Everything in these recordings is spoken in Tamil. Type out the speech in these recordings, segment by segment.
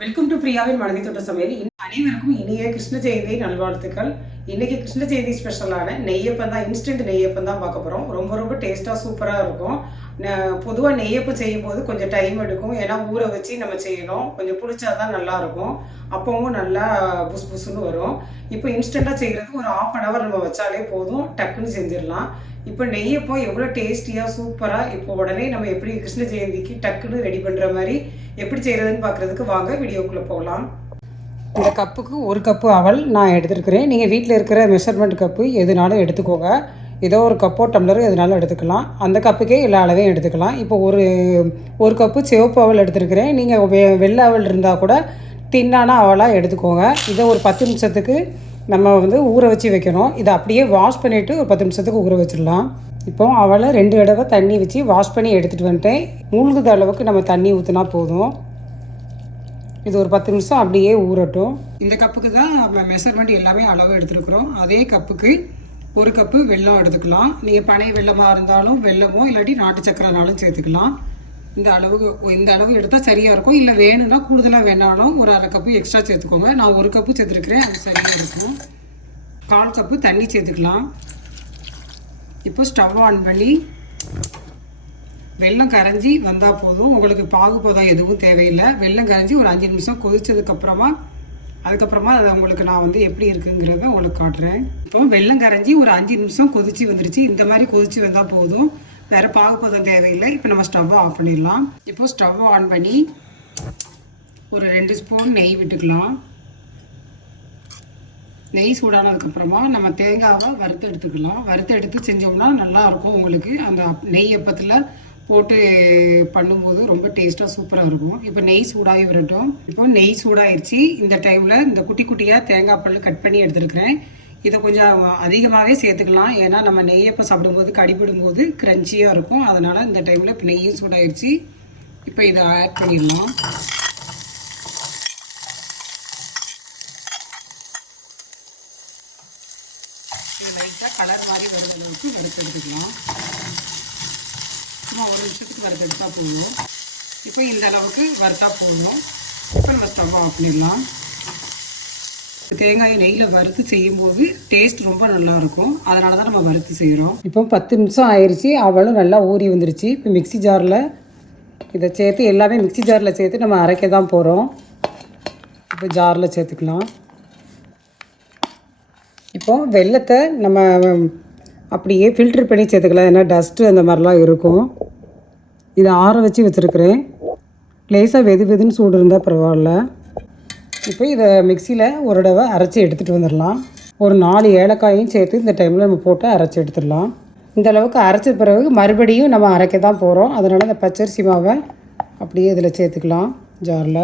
வெல்கம் டு பிரியாவின் மனதை தொட்ட சமையல் அனைவருக்கும் இனிய கிருஷ்ண ஜெயந்தி நல்வாழ்த்துக்கள் இன்னைக்கு கிருஷ்ண ஜெயந்தி ஸ்பெஷலான நெய்யப்பம் தான் இன்ஸ்டன்ட் நெய்யப்பம் தான் பார்க்க போகிறோம் ரொம்ப ரொம்ப டேஸ்ட்டாக சூப்பராக இருக்கும். பொதுவாக நெய்யப்பம் செய்யும் போது கொஞ்சம் டைம் எடுக்கும். ஏன்னா ஊற வச்சு நம்ம செய்யணும். கொஞ்சம் புளிச்சாதான் நல்லா இருக்கும் அப்பவும் நல்லா புஸ் புஸ்ன்னு வரும். இப்போ இன்ஸ்டண்ட்டாக செய்கிறது ஒரு ஆஃப் அன் ஹவர் நம்ம வச்சாலே போதும். டக்குன்னு செஞ்சிடலாம். இப்போ நெய்யப்பம் எவ்வளோ டேஸ்டியாக சூப்பராக இப்போ உடனே நம்ம எப்படி கிருஷ்ண ஜெயந்திக்கு டக்குன்னு ரெடி பண்ணுற மாதிரி எப்படி செய்கிறதுன்னு பார்க்குறதுக்கு வாங்க வீடியோக்குள்ளே போகலாம் இந்த கப்புக்கு ஒரு கப்பு அவல் நான் எடுத்துருக்கிறேன். நீங்கள் வீட்டில் இருக்கிற மெஷர்மெண்ட் கப்பு எதுனாலும் எடுத்துக்கோங்க. ஏதோ ஒரு கப்போ டம்ளர் எதுனாலும் எடுத்துக்கலாம். அந்த கப்புக்கே எல்லா அளவையும் எடுத்துக்கலாம். இப்போ ஒரு ஒரு கப்பு சிவப்பு அவல் எடுத்துருக்கிறேன். நீங்கள் வெ வெள்ளை அவல் இருந்தால் கூட தின்னான அவலாக எடுத்துக்கோங்க. இதை ஒரு பத்து நிமிஷத்துக்கு நம்ம வந்து ஊற வச்சு வைக்கணும். இதை அப்படியே வாஷ் பண்ணிவிட்டு ஒரு பத்து நிமிஷத்துக்கு ஊற வச்சிடலாம். இப்போ அவளை ரெண்டு தடவை தண்ணி வச்சு வாஷ் பண்ணி எடுத்துகிட்டு வந்துட்டேன். மூழ்குத அளவுக்கு நம்ம தண்ணி ஊற்றினா போதும். இது ஒரு பத்து நிமிஷம் அப்படியே ஊறட்டும். இந்த கப்புக்கு தான் நம்ம மெஷர்மெண்ட் எல்லாமே அளவு எடுத்துருக்குறோம். அதே கப்புக்கு ஒரு கப்பு வெல்லம் எடுத்துக்கலாம். நீங்கள் பனை வெள்ளமாக இருந்தாலும் வெள்ளமோ இல்லாட்டி நாட்டு சக்கரைனாலும் சேர்த்துக்கலாம். இந்த அளவுக்கு இந்த அளவு எடுத்தால் சரியாக இருக்கும். இல்லை வேணும்னா கூடுதலாக வேணாலும் ஒரு அரை கப்பு எக்ஸ்ட்ரா சேர்த்துக்கோங்க. நான் ஒரு கப்பு சேர்த்துருக்கிறேன். அது சரியாக இருக்கும். கால் கப்பு தண்ணி சேர்த்துக்கலாம். இப்போ ஸ்டவ் ஆன் பண்ணி வெள்ளம் கரைஞ்சி வந்தால் போதும். உங்களுக்கு பாகுபதம் எதுவும் தேவையில்லை. வெள்ளம் கரைஞ்சி ஒரு அஞ்சு நிமிஷம் கொதித்ததுக்கப்புறமா அதுக்கப்புறமா அதை உங்களுக்கு நான் வந்து எப்படி இருக்குங்கிறத உங்களுக்கு காட்டுறேன். இப்போ வெள்ளம் கரைஞ்சி ஒரு அஞ்சு நிமிஷம் கொதிச்சு வந்துருச்சு. இந்த மாதிரி கொதிச்சு வந்தால் போதும். வேறு பாகுபதம் தேவையில்லை. இப்போ நம்ம ஸ்டவ்வை ஆஃப் பண்ணிடலாம். இப்போது ஸ்டவ் ஆன் பண்ணி ஒரு ரெண்டு ஸ்பூன் நெய் விட்டுக்கலாம். நெய் சூடானதுக்கப்புறமா நம்ம தேங்காவை வறுத்து எடுத்துக்கலாம். வறுத்து எடுத்து செஞ்சோம்னா நல்லாயிருக்கும் உங்களுக்கு. அந்த நெய் எப்பத்தில் போட்டு பண்ணும்போது ரொம்ப டேஸ்ட்டாக சூப்பராக இருக்கும். இப்போ நெய் சூடாகி வரட்டும். இப்போ நெய் சூடாகிடுச்சு இந்த டைமில் இந்த குட்டி குட்டியாக தேங்காய் பல் கட் பண்ணி எடுத்துருக்கிறேன். இதை கொஞ்சம் அதிகமாகவே சேர்த்துக்கலாம். ஏன்னா நம்ம நெய்யப்போ சாப்பிடும்போது கடிப்பிடும்போது க்ரன்ச்சியாக இருக்கும். அதனால் இந்த டைமில் இப்போ நெய்யும் சூடாயிருச்சு. இப்போ இதை ஆட் பண்ணிடலாம். லைட்டாக கலர் மாதிரி வருது அளவுக்கு வறுத்து எடுத்துக்கலாம். சும்மா ஒரு நிமிஷத்துக்கு வறுத்து எடுத்தால் போதும். இப்போ இந்த அளவுக்கு வறுத்தா போடணும் இப்போ நம்ம ஸ்டவ் ஆஃப் பண்ணிடலாம். தேங்காயை நெய்யில் வறுத்து செய்யும்போது டேஸ்ட் ரொம்ப நல்லா இருக்கும் அதனால தான் நம்ம வறுத்து செய்கிறோம் இப்போ பத்து நிமிஷம் ஆயிடுச்சு அவளும் நல்லா ஊறி வந்துருச்சு. இப்போ மிக்ஸி ஜாரில் இதை சேர்த்து எல்லாமே மிக்ஸி ஜாரில் சேர்த்து நம்ம அரைக்க தான் போகிறோம் இப்போ ஜாரில் சேர்த்துக்கலாம். இப்போ வெள்ளத்தை நம்ம அப்படியே ஃபில்டர் பண்ணி சேர்த்துக்கலாம். ஏன்னா டஸ்ட்டு அந்த மாதிரிலாம் இருக்கும். இதை ஆற வச்சு வச்சுருக்கிறேன். லேசாக வெது வெதுன்னு சூடு இருந்தால் பரவாயில்ல. இப்போ இதை மிக்சியில் ஒரு தடவை அரைச்சி எடுத்துகிட்டு வந்துடலாம். ஒரு நாலு ஏலக்காயும் சேர்த்து இந்த டைமில் நம்ம போட்டு அரைச்சி எடுத்துடலாம். இந்த அளவுக்கு அரைச்ச பிறகு மறுபடியும் நம்ம அரைக்க தான் போகிறோம் அதனால் இந்த பச்சரிசி மாவை அப்படியே இதில் சேர்த்துக்கலாம் ஜாரில்.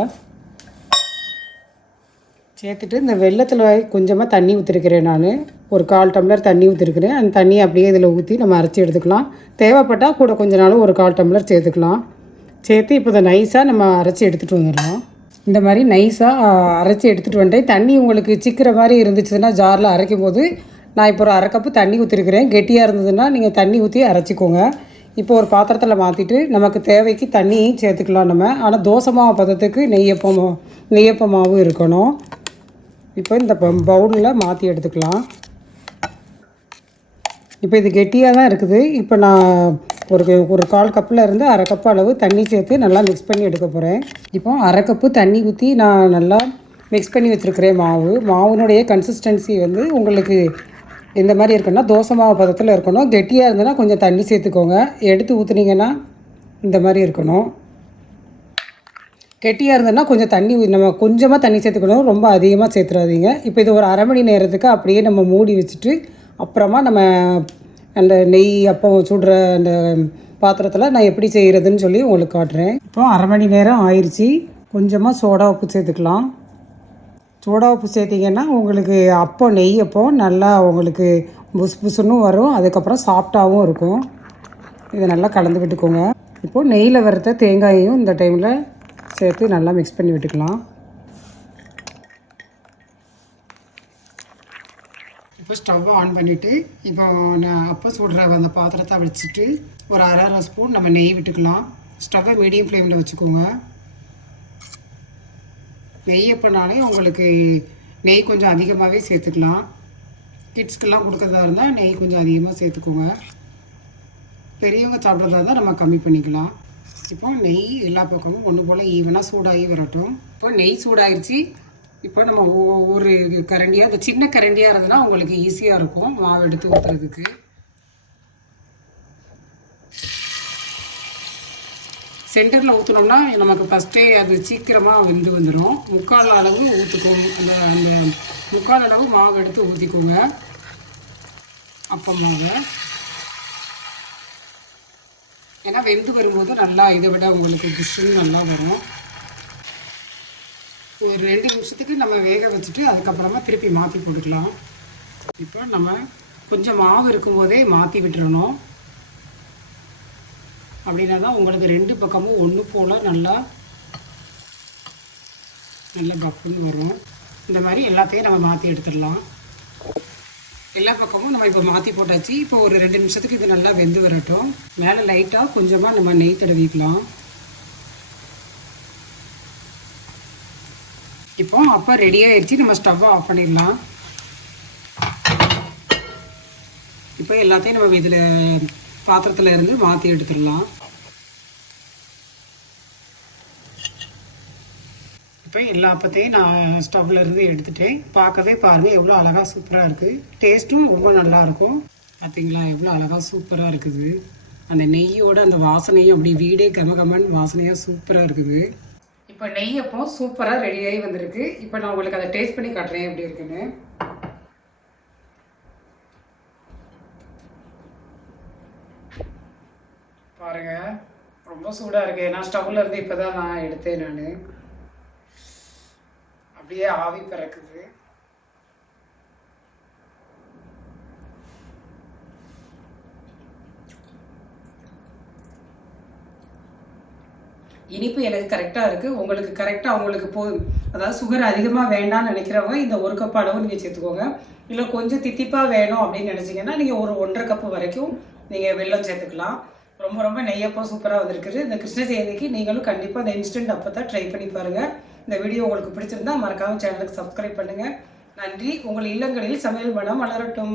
சேர்த்துட்டு இந்த வெள்ளத்தில் கொஞ்சமாக தண்ணி ஊற்றிருக்கிறேன் நான். ஒரு கால் டம்ளர் தண்ணி ஊற்றிருக்கிறேன் அந்த தண்ணியை அப்படியே இதில் ஊற்றி நம்ம அரைச்சி எடுத்துக்கலாம். தேவைப்பட்டால் கூட கொஞ்ச நாள் ஒரு கால் டம்ளர் சேர்த்துக்கலாம். சேர்த்து இப்போ இதை நைஸாக நம்ம அரைச்சி எடுத்துகிட்டு வந்துடலாம். இந்த மாதிரி நைஸாக அரைச்சி எடுத்துகிட்டு வந்துட்டேன். தண்ணி உங்களுக்கு சிக்கிற மாதிரி இருந்துச்சுன்னா ஜாரில் அரைக்கும் போது நான் இப்போ ஒரு அரை கப்பு தண்ணி ஊற்றிருக்கிறேன் கெட்டியாக இருந்ததுன்னா நீங்கள் தண்ணி ஊற்றி அரைச்சிக்கோங்க. இப்போ ஒரு பாத்திரத்தில் மாற்றிட்டு நமக்கு தேவைக்கு தண்ணியும் சேர்த்துக்கலாம் நம்ம. ஆனால் தோசை மாவு பதத்துக்கு நெய்யப்பம் நெய்யப்ப மாவும் இருக்கணும். இப்போ இந்த பவுலில் மாற்றி எடுத்துக்கலாம். இப்போ இது கெட்டியாக தான் இருக்குது. இப்போ நான் ஒரு ஒரு கால் கப்பில் இருந்து அரை கப் அளவு தண்ணி சேர்த்து நல்லா மிக்ஸ் பண்ணி எடுக்க போகிறேன் இப்போ அரை கப்பு தண்ணி ஊற்றி நான் நல்லா மிக்ஸ் பண்ணி வச்சுருக்கிறேன் மாவு. மாவுனுடைய கன்சிஸ்டன்சி வந்து உங்களுக்கு இந்த மாதிரி இருக்குன்னா தோசை மாவு பதத்தில் இருக்கணும். கெட்டியாக இருந்ததுன்னா கொஞ்சம் தண்ணி சேர்த்துக்கோங்க. எடுத்து ஊற்றுனீங்கன்னா இந்த மாதிரி இருக்கணும். கெட்டியாக இருந்ததுன்னா கொஞ்சம் தண்ணி நம்ம கொஞ்சமாக தண்ணி சேர்த்துக்கணும். ரொம்ப அதிகமாக சேர்த்துடாதீங்க இப்போ இது ஒரு அரை மணி நேரத்துக்கு அப்படியே நம்ம மூடி வச்சுட்டு அப்புறமா நம்ம அந்த நெய் அப்போ சுடுற அந்த பாத்திரத்தில் நான் எப்படி செய்கிறதுன்னு சொல்லி உங்களுக்கு காட்டுறேன். இப்போ அரை மணி நேரம் ஆயிடுச்சு கொஞ்சமாக சோடா உப்பு சேர்த்துக்கலாம். சோடா உப்பு சேர்த்திங்கன்னா உங்களுக்கு அப்போ நெய் அப்போ நல்லா உங்களுக்கு புஸ் புசுன்னு வரும். அதுக்கப்புறம் சாஃப்டாகவும் இருக்கும். இதை நல்லா கலந்து விட்டுக்கோங்க. இப்போது நெய்யில் வறுத்த தேங்காயையும் இந்த டைமில் சேர்த்து நல்லா மிக்ஸ் பண்ணி விட்டுக்கலாம். இப்போ ஸ்டவ் ஆன் பண்ணிவிட்டு இப்போ நான் அப்போ சுடுற அந்த பாத்திரத்தை வச்சுட்டு ஒரு அரை அரை ஸ்பூன் நம்ம நெய் விட்டுக்கலாம். ஸ்டவ்வை மீடியம் ஃப்ளேமில் வச்சுக்கோங்க. நெய் எப்போனாலே உங்களுக்கு நெய் கொஞ்சம் அதிகமாகவே சேர்த்துக்கலாம். கிட்ஸ்க்கெல்லாம் கொடுக்கறதா இருந்தால் நெய் கொஞ்சம் அதிகமாக சேர்த்துக்கோங்க. பெரியவங்க சாப்பிட்றதா இருந்தால் நம்ம கம்மி பண்ணிக்கலாம். இப்போ நெய் எல்லா பக்கமும் ஒன்று போல் ஈவனாக சூடாகி வரட்டும். இப்போ நெய் சூடாகிடுச்சு இப்போ நம்ம ஒவ்வொரு ஒரு கரண்டியாக இந்த சின்ன கரண்டியாக இருந்ததுன்னா உங்களுக்கு ஈஸியாக இருக்கும் மாவு எடுத்து ஊற்றுறதுக்கு சென்டரில் ஊற்றினோம்னா நமக்கு ஃபஸ்ட்டே அது சீக்கிரமாக வெந்து வந்துடும் முக்கால் அளவு ஊற்றுக்கோங்க அந்த அந்த முக்கால் அளவு மாவு எடுத்து ஊற்றிக்கோங்க அப்பம் மாவை. ஏன்னா வெந்து வரும்போது நல்லா இதை விட உங்களுக்கு டிஷ்ஷும் நல்லா வரும். ஒரு ரெண்டு நிமிஷத்துக்கு நம்ம வேக வச்சுட்டு அதுக்கப்புறமா திருப்பி மாற்றி போட்டுக்கலாம். இப்போ நம்ம கொஞ்சம் மாவு இருக்கும்போதே மாற்றி விட்டுறணும். அப்படின்னா தான் உங்களுக்கு ரெண்டு பக்கமும் ஒன்று போல் நல்லா நல்லா கப்புன்னு வரும். இந்த மாதிரி எல்லாத்தையும் நம்ம மாற்றி எடுத்துடலாம். எல்லா பக்கமும் நம்ம இப்போ மாற்றி போட்டாச்சு. இப்போ ஒரு ரெண்டு நிமிஷத்துக்கு இது நல்லா வெந்து வரட்டும். மேலே லைட்டாக கொஞ்சமாக நம்ம நெய் தடவிக்கலாம். இப்போ அப்போ ரெடி ஆயிடுச்சு நம்ம ஸ்டவ்வை ஆஃப் பண்ணிடலாம். இப்போ எல்லாத்தையும் நம்ம இதில் பாத்திரத்தில் இருந்து மாற்றி எடுத்துடலாம். இப்போ எல்லா அப்பத்தையும் நான் ஸ்டவ்ல இருந்து எடுத்துட்டேன். பார்க்கவே பாருங்கள் எவ்வளோ அழகாக சூப்பராக இருக்குது டேஸ்ட்டும் ரொம்ப நல்லாயிருக்கும் பார்த்தீங்களா எவ்வளோ அழகாக சூப்பராக இருக்குது. அந்த நெய்யோட அந்த வாசனையும் அப்படி வீடே கமகமன் வாசனையாக சூப்பராக இருக்குது. இப்போ நெய் அப்போ சூப்பராக ரெடியாகி வந்திருக்கு. இப்போ நான் உங்களுக்கு அதை டேஸ்ட் பண்ணி காட்டுறேன் எப்படி இருக்குன்னு. பாருங்க ரொம்ப சூடாக இருக்கு. நான் ஸ்டவ்ல இருந்து இப்போ தான் நான் எடுத்தேன் நான். அப்படியே ஆவி பிறக்குது. இனிப்பு எனக்கு கரெக்டாக இருக்குது உங்களுக்கு கரெக்டாக உங்களுக்கு போதும் அதாவது சுகர் அதிகமாக வேண்டாம்னு நினைக்கிறவங்க இந்த ஒரு கப் அளவு நீங்கள் சேர்த்துக்கோங்க. இல்லை கொஞ்சம் தித்திப்பாக வேணும் அப்படின்னு நினச்சிங்கன்னா நீங்கள் ஒரு ஒன்றரை கப்பு வரைக்கும் நீங்கள் வெள்ளம் சேர்த்துக்கலாம். ரொம்ப ரொம்ப நெய்யப்பம் சூப்பராக வந்திருக்குது. இந்த கிருஷ்ண ஜெயந்திக்கு நீங்களும் கண்டிப்பாக இந்த இன்ஸ்டன்ட் அப்போ தான் ட்ரை பண்ணி பாருங்கள் இந்த வீடியோ உங்களுக்கு பிடிச்சிருந்தா மறக்காமல் சேனலுக்கு சப்ஸ்கிரைப் பண்ணுங்கள் நன்றி. உங்கள் இல்லங்களில் சமையல் மனம் வளரட்டும்